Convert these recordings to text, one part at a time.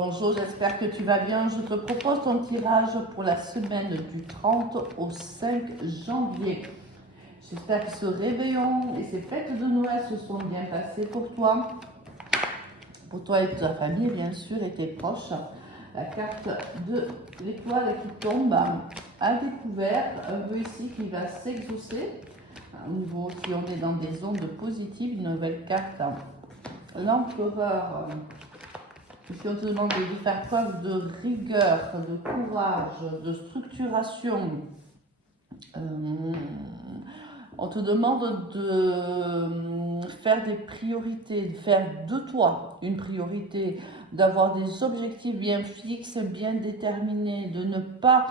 Bonjour, j'espère que tu vas bien. Je te propose ton tirage pour la semaine du 30 au 5 janvier. J'espère que ce réveillon et ces fêtes de Noël se sont bien passées pour toi et ta famille, bien sûr, et tes proches. La carte de l'étoile qui tombe à découvert, un peu ici qui va s'exaucer. Au niveau, si on est dans des ondes positives, une nouvelle carte, l'empereur. Si on te demande de faire preuve de rigueur, de courage, de structuration, on te demande de faire des priorités, de faire de toi une priorité, d'avoir des objectifs bien fixes, bien déterminés, de ne pas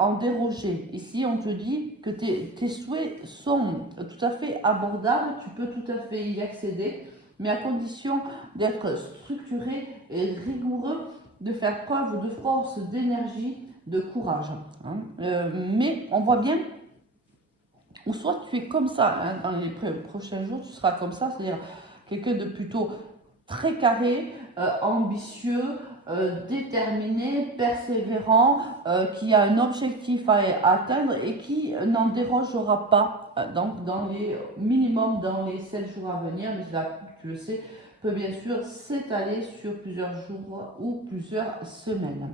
en déroger. Ici, on te dit que tes souhaits sont tout à fait abordables, tu peux tout à fait y accéder, mais à condition d'être structuré et rigoureux, de faire preuve de force, d'énergie, de courage. Mais on voit bien, ou soit tu es comme ça, dans les prochains jours, tu seras comme ça, c'est-à-dire quelqu'un de plutôt très carré, ambitieux, déterminé, persévérant, qui a un objectif à atteindre et qui n'en dérogera pas donc dans les minimum dans les 7 jours à venir, mais là, tu le sais, peut bien sûr s'étaler sur plusieurs jours ou plusieurs semaines.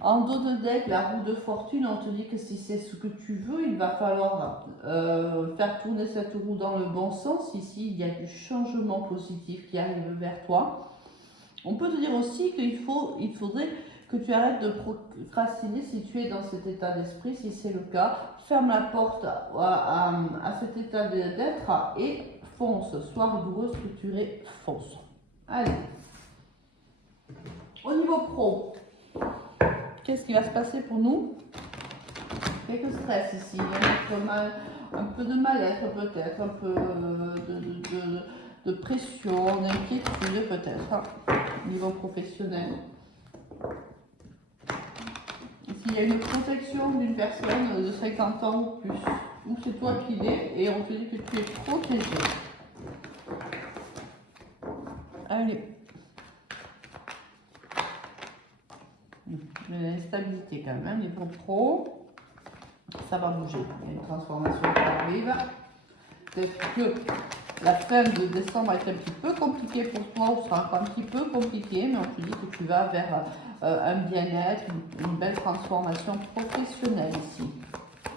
En dos de deck, la roue de fortune, on te dit que si c'est ce que tu veux, il va falloir faire tourner cette roue dans le bon sens. Ici, il y a du changement positif qui arrive vers toi. On peut te dire aussi qu'il faudrait que tu arrêtes de procrastiner si tu es dans cet état d'esprit. Si c'est le cas, ferme la porte à cet état d'être et fonce. Sois rigoureux, structuré, fonce. Allez. Au niveau pro, qu'est-ce qui va se passer pour nous? Quelques stress ici, un peu de mal-être peut-être, un peu de pression, d'inquiétude peut-être, au niveau professionnel. Ici, il y a une protection d'une personne de 50 ans ou plus. Donc c'est toi qui l'es et on te dit que tu es protégé. Allez. L'instabilité quand même, niveau pro. Ça va bouger, il y a une transformation qui arrive. Peut-être que la fin de décembre est un petit peu compliquée pour toi, ou sera encore un petit peu compliquée, mais on te dit que tu vas vers un bien-être, une belle transformation professionnelle ici.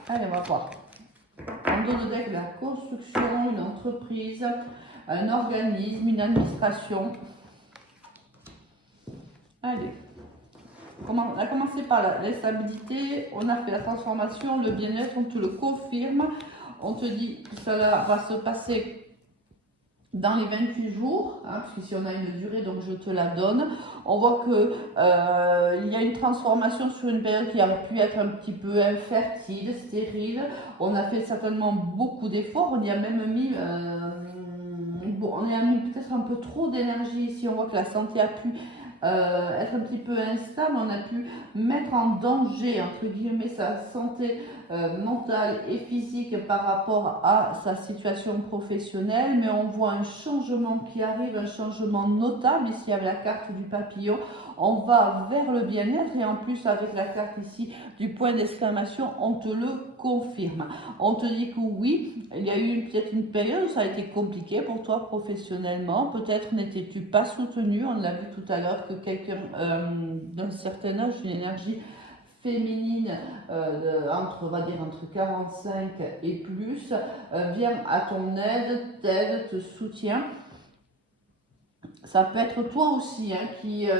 Allez, on va voir. En dos de deck, la construction, une entreprise, un organisme, une administration. Allez. On a commencé par l'instabilité, on a fait la transformation, le bien-être, on te le confirme. On te dit que cela va se passer dans les 28 jours, puisque si on a une durée, donc je te la donne. On voit que il y a une transformation sur une période qui a pu être un petit peu infertile, stérile. On a fait certainement beaucoup d'efforts, on y a même mis... on y a mis peut-être un peu trop d'énergie ici. On voit que la santé a pu être un petit peu instable, on a pu mettre en danger, entre guillemets, sa santé mentale et physique par rapport à sa situation professionnelle, mais on voit un changement qui arrive, un changement notable ici avec la carte du papillon. On va vers le bien-être et en plus avec la carte ici du point d'exclamation, on te le confirme. On te dit que oui, il y a eu peut-être une période où ça a été compliqué pour toi professionnellement, peut-être n'étais-tu pas soutenu, on l'a vu tout à l'heure que quelqu'un d'un certain âge, une énergie féminine on va dire entre 45 et plus, vient à ton aide, t'aide, te soutient. Ça peut être toi aussi qui est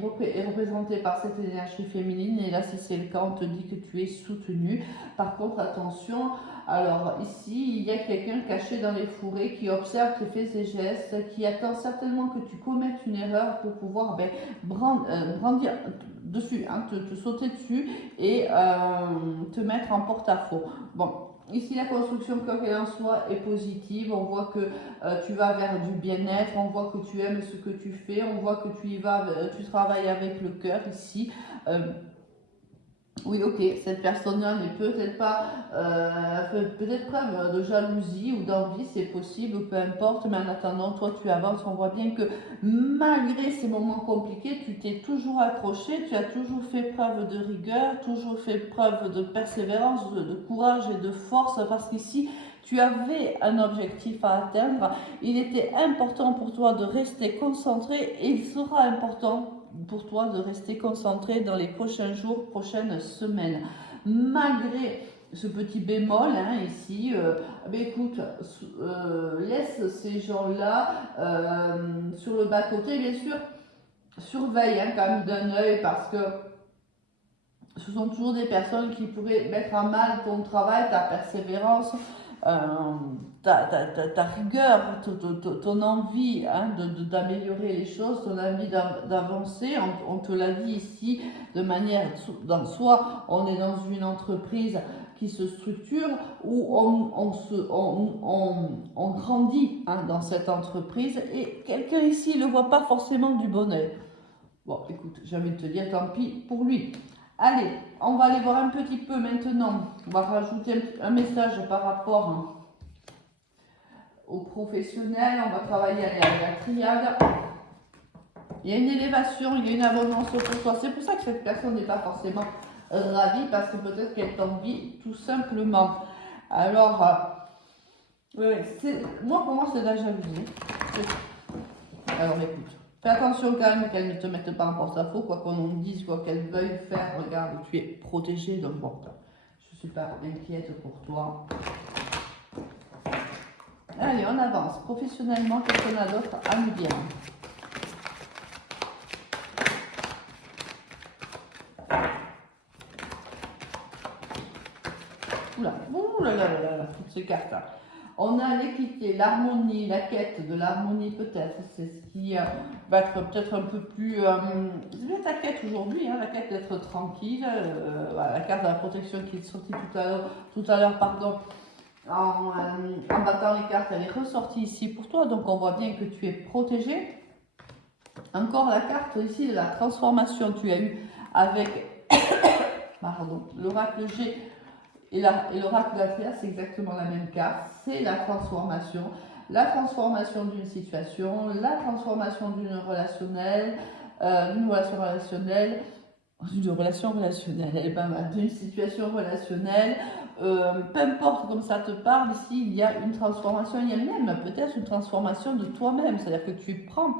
représenté par cette énergie féminine. Et là, si c'est le cas, on te dit que tu es soutenu. Par contre, attention, alors ici, il y a quelqu'un caché dans les fourrés qui observe tes faits et gestes, qui attend certainement que tu commettes une erreur pour pouvoir brandir dessus, te sauter dessus et te mettre en porte-à-faux. Bon. Ici, la construction, quoi qu'elle en soit, est positive. On voit que tu vas vers du bien-être, on voit que tu aimes ce que tu fais, on voit que tu y vas, tu travailles avec le cœur ici. Oui, ok, cette personne-là n'est peut-être pas, fait peut-être preuve de jalousie ou d'envie, c'est possible, peu importe, mais en attendant, toi tu avances, on voit bien que malgré ces moments compliqués, tu t'es toujours accroché, tu as toujours fait preuve de rigueur, toujours fait preuve de persévérance, de courage et de force, parce qu'ici, tu avais un objectif à atteindre, il était important pour toi de rester concentré et il sera important pour toi de rester concentré dans les prochains jours, prochaines semaines. Malgré ce petit bémol ici, écoute, laisse ces gens-là sur le bas-côté, bien sûr, surveille quand même d'un œil parce que ce sont toujours des personnes qui pourraient mettre à mal ton travail, ta persévérance, euh, ta rigueur, ton envie d'améliorer les choses, ton envie d'avancer. On te l'a dit ici de manière, soit on est dans une entreprise qui se structure ou on grandit dans cette entreprise et quelqu'un ici ne le voit pas forcément du bon oeil. Bon, écoute, j'ai envie de te dire, tant pis pour lui. Allez, on va aller voir un petit peu maintenant. On va rajouter un message par rapport aux professionnels. On va travailler avec la triade. Il y a une élévation, il y a une abondance pour toi. C'est pour ça que cette personne n'est pas forcément ravie parce que peut-être qu'elle t'envie tout simplement. Alors, moi pour moi c'est de la jalousie. Alors écoute. Fais attention quand même qu'elle ne te mette pas en porte-à-faux, quoi qu'on en dise, quoi qu'elle veuille faire. Regarde, tu es protégé, donc bon, je ne suis pas inquiète pour toi. Allez, on avance. Professionnellement, qu'est-ce qu'on a d'autre à nous dire? Oula, toutes ces cartes-là. On a l'équité, l'harmonie, la quête de l'harmonie peut-être. C'est ce qui va être peut-être un peu plus... c'est bien ta quête aujourd'hui, la quête d'être tranquille. Voilà, la carte de la protection qui est sortie tout à l'heure, pardon. En battant les cartes, elle est ressortie ici pour toi. Donc on voit bien que tu es protégé. Encore la carte ici de la transformation. Tu as eu avec l'oracle G. Et l'oracle de la triade, c'est exactement la même carte, c'est la transformation d'une situation, la transformation d'une relation relationnelle, d'une situation relationnelle, peu importe comme ça te parle, ici il y a une transformation, il y a même peut-être une transformation de toi-même, c'est-à-dire que tu prends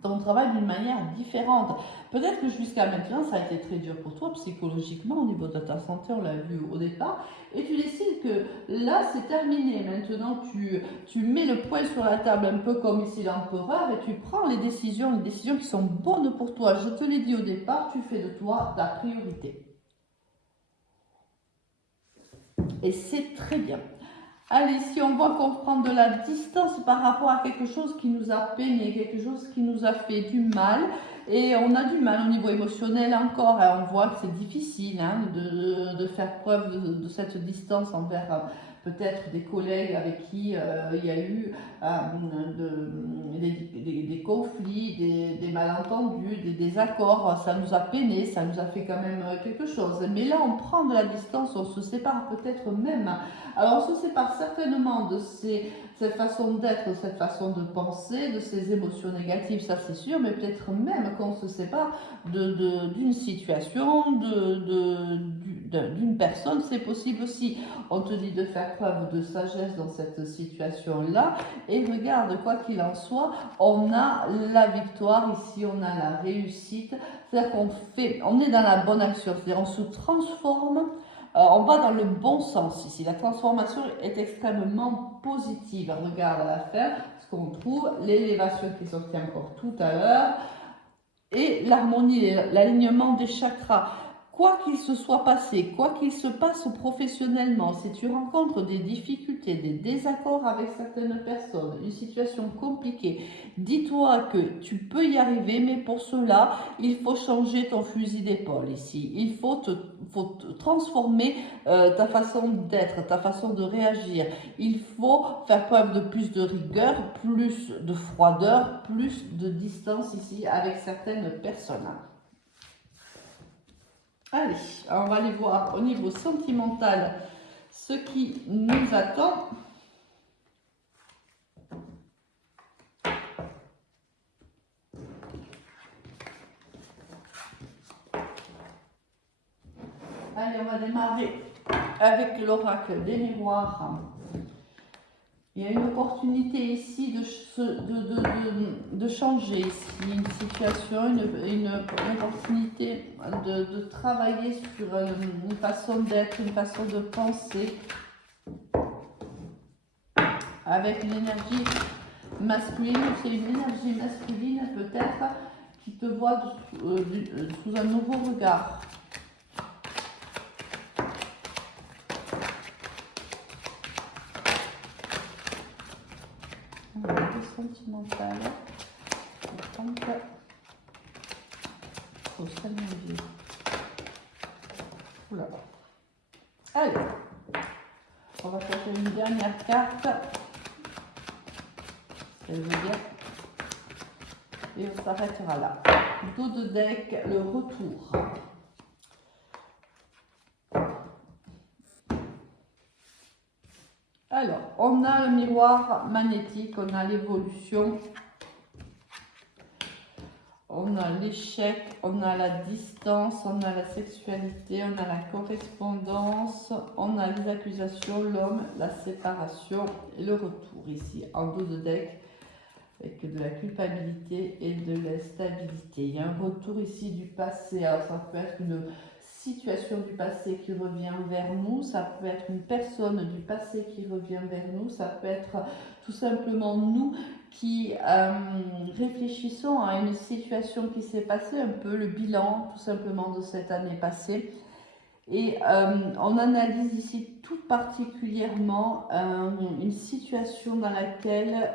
ton travail d'une manière différente. Peut-être que jusqu'à maintenant, ça a été très dur pour toi psychologiquement au niveau de ta santé, on l'a vu au départ, et tu décides que là, c'est terminé. Maintenant, tu mets le poing sur la table, un peu comme ici l'empereur, et tu prends les décisions qui sont bonnes pour toi. Je te l'ai dit au départ, tu fais de toi ta priorité. Et c'est très bien. Allez, si on voit qu'on prend de la distance par rapport à quelque chose qui nous a peiné, quelque chose qui nous a fait du mal, et on a du mal au niveau émotionnel encore, on voit que c'est difficile de faire preuve de cette distance envers peut-être des collègues avec qui il y a eu des conflits, des malentendus, des désaccords, ça nous a peiné, ça nous a fait quand même quelque chose. Mais là, on prend de la distance, on se sépare peut-être même. Alors, on se sépare certainement de cette façon d'être, de cette façon de penser, de ces émotions négatives, ça c'est sûr, mais peut-être même qu'on se sépare d'une situation, d'une personne, c'est possible aussi. On te dit de faire preuve de sagesse dans cette situation-là, et regarde, quoi qu'il en soit, on a la victoire ici, on a la réussite, c'est-à-dire on est dans la bonne action, c'est-à-dire on se transforme. On va dans le bon sens ici. La transformation est extrêmement positive. Regarde à la fin ce qu'on trouve, l'élévation qui est sortie encore tout à l'heure et l'harmonie, l'alignement des chakras. Quoi qu'il se soit passé, quoi qu'il se passe professionnellement, si tu rencontres des difficultés, des désaccords avec certaines personnes, une situation compliquée, dis-toi que tu peux y arriver, mais pour cela, il faut changer ton fusil d'épaule ici. Il faut te transformer ta façon d'être, ta façon de réagir. Il faut faire preuve de plus de rigueur, plus de froideur, plus de distance ici avec certaines personnes. Allez, on va aller voir au niveau sentimental ce qui nous attend. Allez, on va démarrer avec l'oracle des miroirs. Il y a une opportunité ici de changer ici une situation, une opportunité de travailler sur une façon d'être, une façon de penser avec une énergie masculine. C'est une énergie masculine peut-être qui te voit sous un nouveau regard. Sentimental. Oh, c'est tellement vieux. Oula. Allez, on va chercher une dernière carte. Elle veut bien. Et on s'arrêtera là. Dos de deck, le retour. Alors, on a le miroir magnétique, on a l'évolution, on a l'échec, on a la distance, on a la sexualité, on a la correspondance, on a les accusations, l'homme, la séparation et le retour ici en dos de deck avec de la culpabilité et de la stabilité. Il y a un retour ici du passé, alors ça peut être une situation du passé qui revient vers nous, ça peut être une personne du passé qui revient vers nous, ça peut être tout simplement nous qui réfléchissons à une situation qui s'est passée, un peu le bilan tout simplement de cette année passée. Et on analyse ici tout particulièrement une situation dans laquelle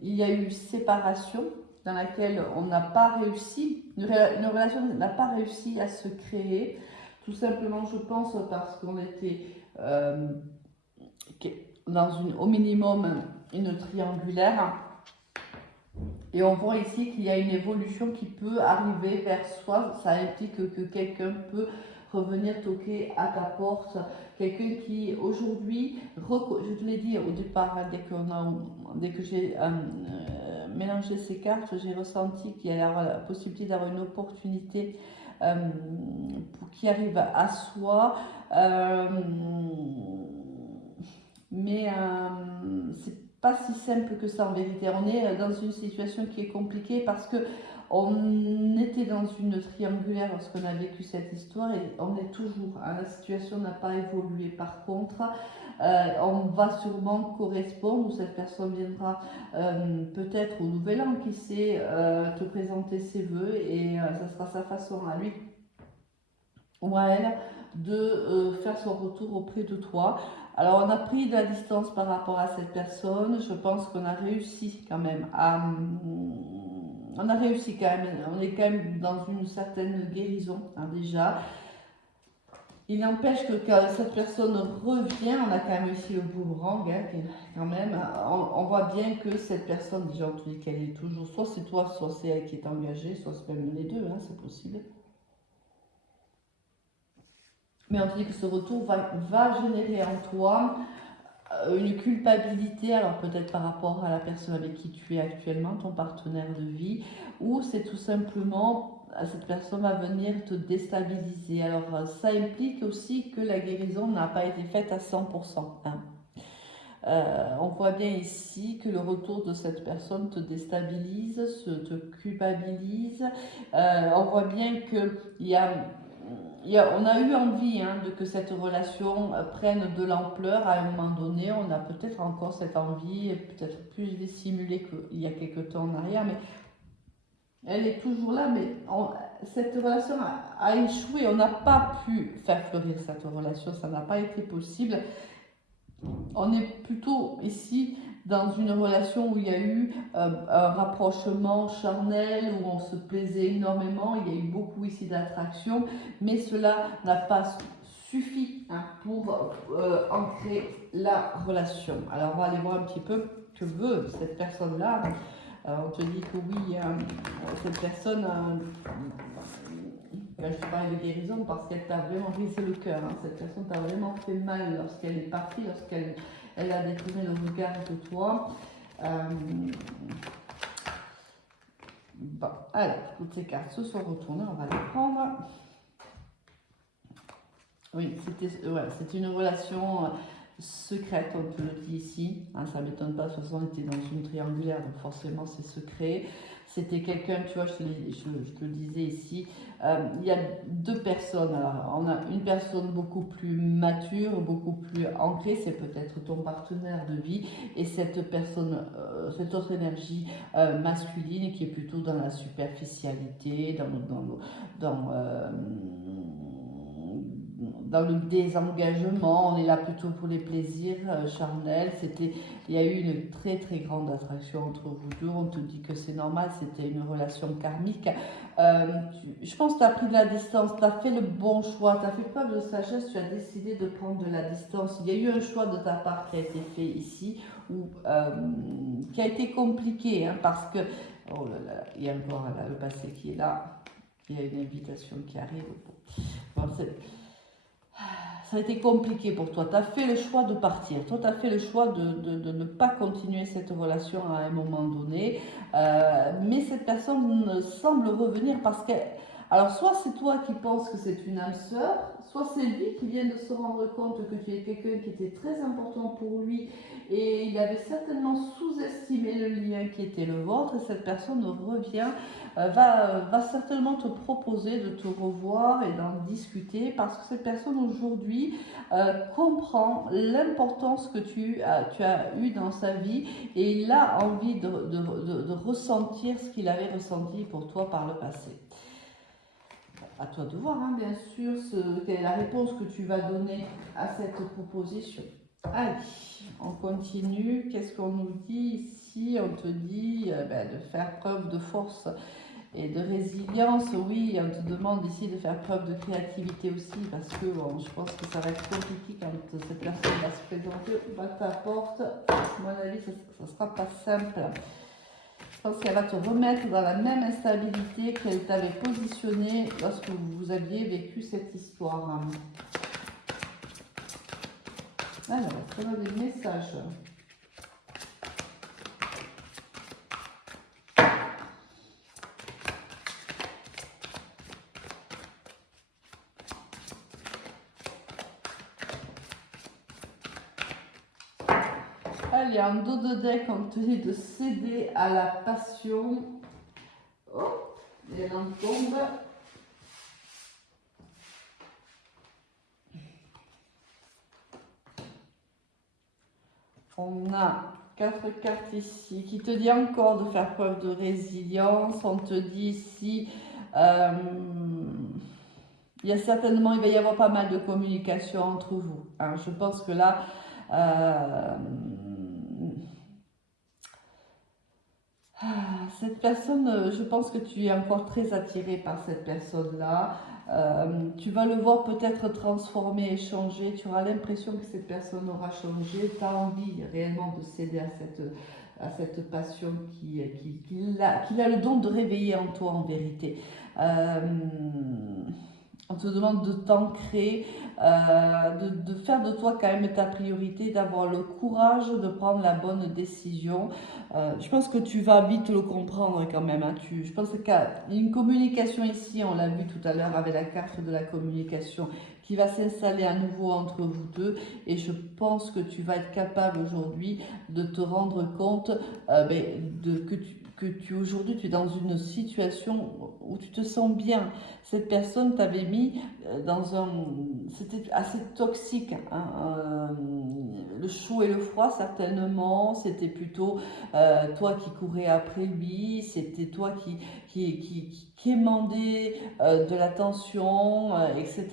il y a eu séparation, dans laquelle on n'a pas réussi, une relation n'a pas réussi à se créer, tout simplement je pense parce qu'on était dans au minimum une triangulaire. Et on voit ici qu'il y a une évolution qui peut arriver vers soi, ça implique que quelqu'un peut revenir toquer à ta porte, quelqu'un qui aujourd'hui, je te l'ai dit au départ, dès que j'ai mélangé ces cartes, j'ai ressenti qu'il y a la possibilité d'avoir une opportunité qui arrive à soi, mais c'est pas si simple que ça en vérité. On est dans une situation qui est compliquée parce que on était dans une triangulaire lorsqu'on a vécu cette histoire et on est toujours. La situation n'a pas évolué. Par contre, on va sûrement correspondre ou cette personne viendra peut-être au nouvel an, qui sait, te présenter ses voeux et ça sera sa façon à lui ou à elle de faire son retour auprès de toi. Alors on a pris de la distance par rapport à cette personne, je pense qu'on a réussi quand même à... on a réussi quand même, on est quand même dans une certaine guérison hein, déjà. Il n'empêche que quand cette personne revient, on a quand même ici le boomerang, hein, quand même, on voit bien que cette personne, déjà en tous les cas, elle est toujours, soit c'est toi, soit c'est elle qui est engagée, soit c'est même les deux, hein, c'est possible. Mais on te dit que ce retour va générer en toi une culpabilité, alors peut-être par rapport à la personne avec qui tu es actuellement, ton partenaire de vie, ou c'est tout simplement, cette personne va venir te déstabiliser. Alors ça implique aussi que la guérison n'a pas été faite à 100%. Hein. On voit bien ici que le retour de cette personne te déstabilise, te culpabilise. On voit bien qu'il y a... on a eu envie hein, que cette relation prenne de l'ampleur à un moment donné. On a peut-être encore cette envie, peut-être plus dissimulée qu'il y a quelques temps en arrière, mais elle est toujours là. Mais cette relation a échoué. On n'a pas pu faire fleurir cette relation, ça n'a pas été possible. On est plutôt ici dans une relation où il y a eu un rapprochement charnel, où on se plaisait énormément, il y a eu beaucoup ici d'attraction, mais cela n'a pas suffi hein, pour ancrer la relation. Alors on va aller voir un petit peu que veut cette personne-là. On te dit que oui, cette personne quand je te parlais de guérison, parce qu'elle t'a vraiment brisé le cœur. Hein. Cette personne t'a vraiment fait mal lorsqu'elle est partie, lorsqu'elle a détourné le regard de toi. Bon, alors, toutes ces cartes se sont retournées, on va les prendre. Oui, c'était une relation secrète, on te le dit ici. Hein, ça ne m'étonne pas, de toute façon, on était dans une triangulaire, donc forcément c'est secret. C'était quelqu'un, tu vois, je te le disais ici, il y a deux personnes. Alors, on a une personne beaucoup plus mature, beaucoup plus ancrée, c'est peut-être ton partenaire de vie, et cette personne, cette autre énergie masculine qui est plutôt dans la superficialité, dans le désengagement, on est là plutôt pour les plaisirs charnels. Il y a eu une très très grande attraction entre vous deux, on te dit que c'est normal, c'était une relation karmique. Je pense que tu as pris de la distance, tu as fait le bon choix, tu as fait preuve de sagesse, tu as décidé de prendre de la distance. Il y a eu un choix de ta part qui a été fait ici, qui a été compliqué, hein, parce que, oh là là, il y a encore là, le passé qui est là, il y a une invitation qui arrive. Bon, ça a été compliqué pour toi, tu as fait le choix de partir, toi tu as fait le choix de ne pas continuer cette relation à un moment donné, mais cette personne semble revenir parce que, alors soit c'est toi qui penses que c'est une âme sœur, soit c'est lui qui vient de se rendre compte que tu es quelqu'un qui était très important pour lui et il avait certainement sous-estimé le lien qui était le vôtre et cette personne revient, va certainement te proposer de te revoir et d'en discuter parce que cette personne aujourd'hui comprend l'importance que tu as eu dans sa vie et il a envie de ressentir ce qu'il avait ressenti pour toi par le passé. À toi de voir, hein, bien sûr, quelle est la réponse que tu vas donner à cette proposition. Allez, on continue. Qu'est-ce qu'on nous dit ici? On te dit de faire preuve de force et de résilience. Oui, on te demande ici de faire preuve de créativité aussi parce que je pense que ça va être compliqué quand cette personne va se présenter à ta porte. À mon avis, ça ne sera pas simple. Je pense qu'elle va te remettre dans la même instabilité qu'elle t'avait positionnée lorsque vous aviez vécu cette histoire. Alors, est-ce qu'on a des messages? Allez, en dos de deck, on te dit de céder à la passion. Oh, et elle en tombe. On a 4 cartes ici qui te dit encore de faire preuve de résilience. On te dit ici, il va y avoir pas mal de communication entre vous. Hein. Je pense que là, cette personne, je pense que tu es encore très attiré par cette personne-là. Tu vas le voir peut-être transformer et changer. Tu auras l'impression que cette personne aura changé. Tu as envie réellement de céder à cette passion qu'il a le don de réveiller en toi en vérité. On te demande de t'ancrer, de faire de toi quand même ta priorité, d'avoir le courage de prendre la bonne décision. Je pense que tu vas vite le comprendre quand même. Hein. Je pense qu'il y a une communication ici, on l'a vu tout à l'heure avec la carte de la communication, qui va s'installer à nouveau entre vous deux. Et je pense que tu vas être capable aujourd'hui de te rendre compte que aujourd'hui tu es dans une situation où tu te sens bien. Cette personne t'avait mis c'était assez toxique, hein, le chaud et le froid certainement, c'était plutôt toi qui courais après lui, c'était toi qui émandais de l'attention, etc.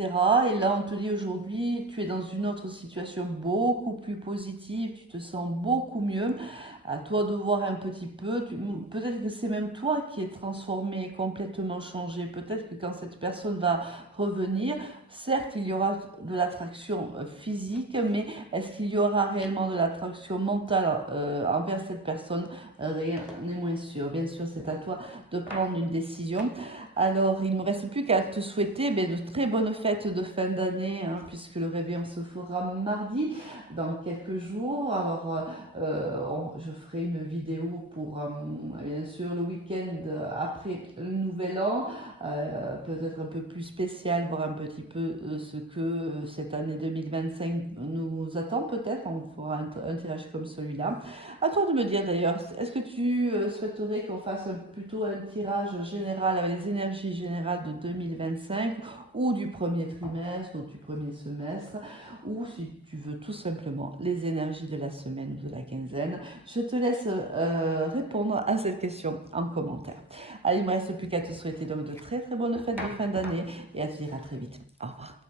Et là on te dit aujourd'hui, tu es dans une autre situation beaucoup plus positive, tu te sens beaucoup mieux. À toi de voir un petit peu, peut-être que c'est même toi qui es transformé, complètement changé, peut-être que quand cette personne va revenir, Certes, il y aura de l'attraction physique, mais est-ce qu'il y aura réellement de l'attraction mentale envers cette personne? Rien n'est moins sûr. Bien sûr, c'est à toi de prendre une décision. Alors, il ne me reste plus qu'à te souhaiter de très bonnes fêtes de fin d'année, hein, puisque le réveillon se fera mardi, dans quelques jours. Alors, je ferai une vidéo pour, bien sûr, le week-end après le Nouvel An, peut-être un peu plus spécial, voir un petit peu ce que cette année 2025 nous attend, peut-être. On fera un tirage comme celui-là. À toi de me dire d'ailleurs, est-ce que tu souhaiterais qu'on fasse plutôt un tirage général avec les énergies générales de 2025 ou du premier trimestre ou du premier semestre, ou si tu veux tout simplement les énergies de la semaine ou de la quinzaine? Je te laisse répondre à cette question en commentaire. Allez, il ne me reste plus qu'à te souhaiter donc de très très bonnes fêtes de fin d'année et à te dire à très vite. Au revoir.